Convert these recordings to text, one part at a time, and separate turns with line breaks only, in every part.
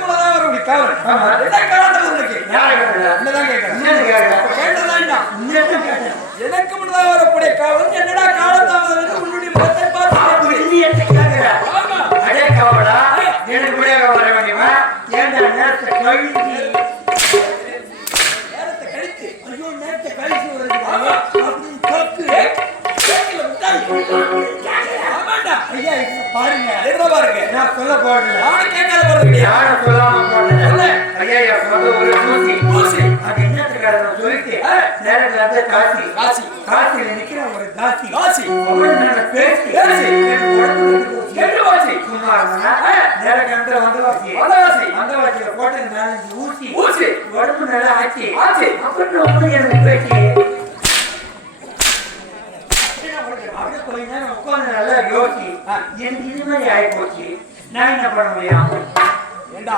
எனக்கு உள்ளதான் ஒரு இப்படி
ஆமா.
என்ன
யாரை கேட்கல?
என்னதான் கேட்கறேன்? எனக்கு முன்னதாக வரக்கூடிய காவல் என்னடா காலத்தாமதம் உன்னுடைய முகத்தை பார்த்து
அடே கவலா, எனக்கு கூட வர வேண்டியவா? ஏன்டா நேரத்தை கழிச்சு?
நேரத்தை கழித்து
ஐயோ, நேரத்தை கழிச்சு வருது.
ஆமா.
ஐயா, பாருங்க.
எதுல பாருங்க
நான் சொல்ல போறேன்.
நானும் கேட்காத போறது
யாரும் சொல்லாம.
சொல்ல.
ஐயா, என் சொந்த ஊரு தூசி.
தூசி.
அது என்னத்துக்காக சொல்லிட்டு, நேரத்துல வந்து காசி.
காசி.
காசியில நிக்கிற ஒரு.
காசி
அவளோட நான் பேசி,
பேசி.
வந்து.
கெட்டு போச்சு
சும்மா இருந்தா, நேர கணத்துல வந்தவாசி.
வந்தவாசி.
வந்தவாசியில போட்டு நாலஞ்சு ஊசி.
ஊசி.
உடம்பு நல்லா ஆச்சு.
ஆச்சு.
அப்புறம் போய் எனக்கு பேச்சு. அப்படியே கொஞ்ச நேரம் உட்கார்ந்து நல்லா யோசி. எனக்கு இது மாதிரி ஆயிப்போச்சு. நான் என்ன பண்ண முடியும்?
ஏண்டா?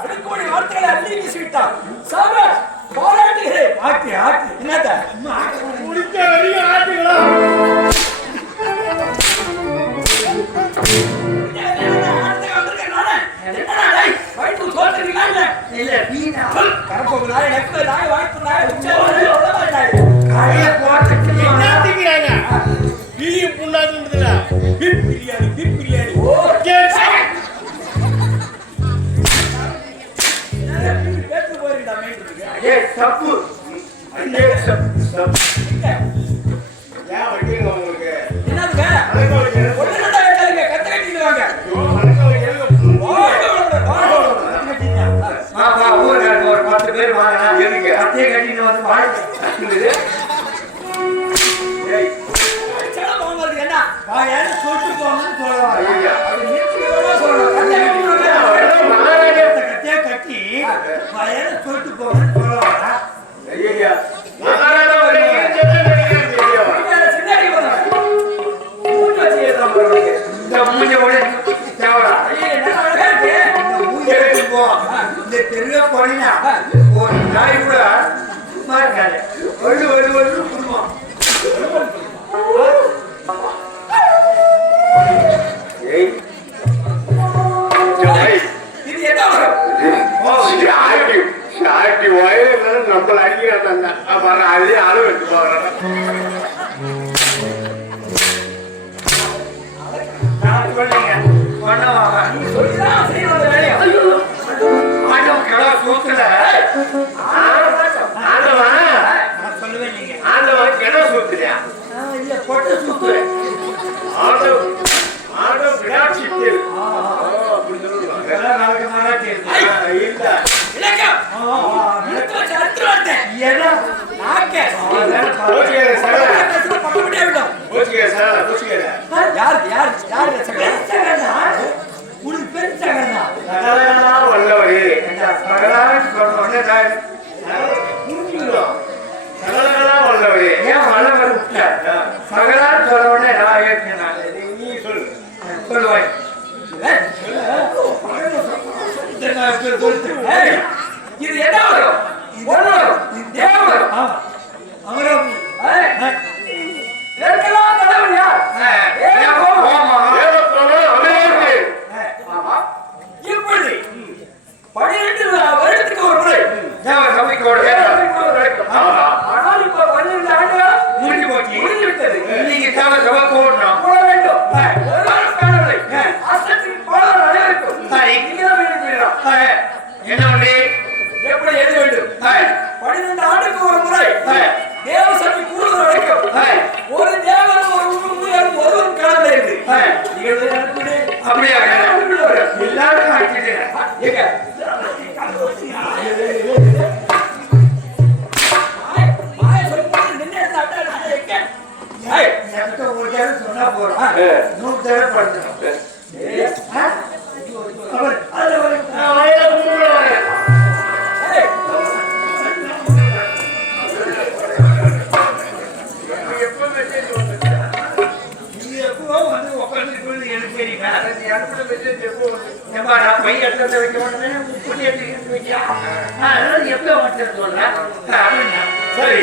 அடுக்கோடி வார்த்தைகளை அள்ளி வீசி விட்டான் சாபாஷ் பாராட்டுகிறேன்.
ஆட்டு ஆட்டு
என்னத்த?
முடிச்ச வரையும் ஆட்டுங்களா
என்னடா டேய் வயிற்று சோத்துறீங்களா
இல்ல வீணா.
கரப்போக்கு நாய் நெக்ஸ்ட் நாய் வாய்ப்பு நாய் உச்சா நாய்.
காய போட்டு
என்ன திங்கிறாங்க பிரியும் புண்ணாதுன்றதுல பிப் பிரியாணி பிப் பிரியாணி.
ஓ
சரி, சரி.
பேத்து போறீங்கடா மேய்க்கிறதுக்கு
ஏ தப்பு
வாங்க
ஒரு பத்து பேர் எதுக்கு அத்தையை கட்டிட்டு வந்து வாழ்க்கை வாயான்னு சொல்லிட்டு போங்கன்னு சொல்லுவாங்க
ஐயா.
அது நிறுத்திக்கிறதா சொல்லணும் கத்த கட்டிட்டு வாங்க
மகாராஜத்தை கட்டியா கட்டி வாயான்னு சொல்லிட்டு போங்கன்னு சொல்லுவாங்க இந்த தெருவே போனீங்கன்னா ஒரு நாய் கூட சும்மா இருக்காது. ஒழு ஒழு ஒழு
ஆட்டி வயலு இல்லைன்னா நம்மள அடிக்கிறான் அதே அளவு எடுத்து போகிறான்
ஆண்டவன்
கிணறு சுத்துறியா
இல்ல பொட்டு சுத்துறேன். சகலான்னு ஏன் மன்னவர் விட்ட? சகலான்னு உடனே நான் ஏற்கனவே.
நீ சொல்லு
சொல்லுவேன்.
இது என்ன எப்படி எழுத வேண்டும் பன்னிரண்டு ஆண்டுக்கு ஒரு முறை. தேவ சபை கூடுதல் நடக்கும்
ஏய்.
ஒரு தேவனும் ஒரு ஊழியரும் ஒருவரும். நிகழ்வு நடக்குது.
அப்படியா. எல்லாரும்
எங்க?
சொன்னா போறோம். நூறு உட்கார்ந்துட்டு எனக்கு ஏம்பா, நான் பை எடுத்து வைக்க மாட்டேன் முப்பத்தி எடுத்து வைக்கிறேன் அதனால எப்போ சொல்றேன்
சரி.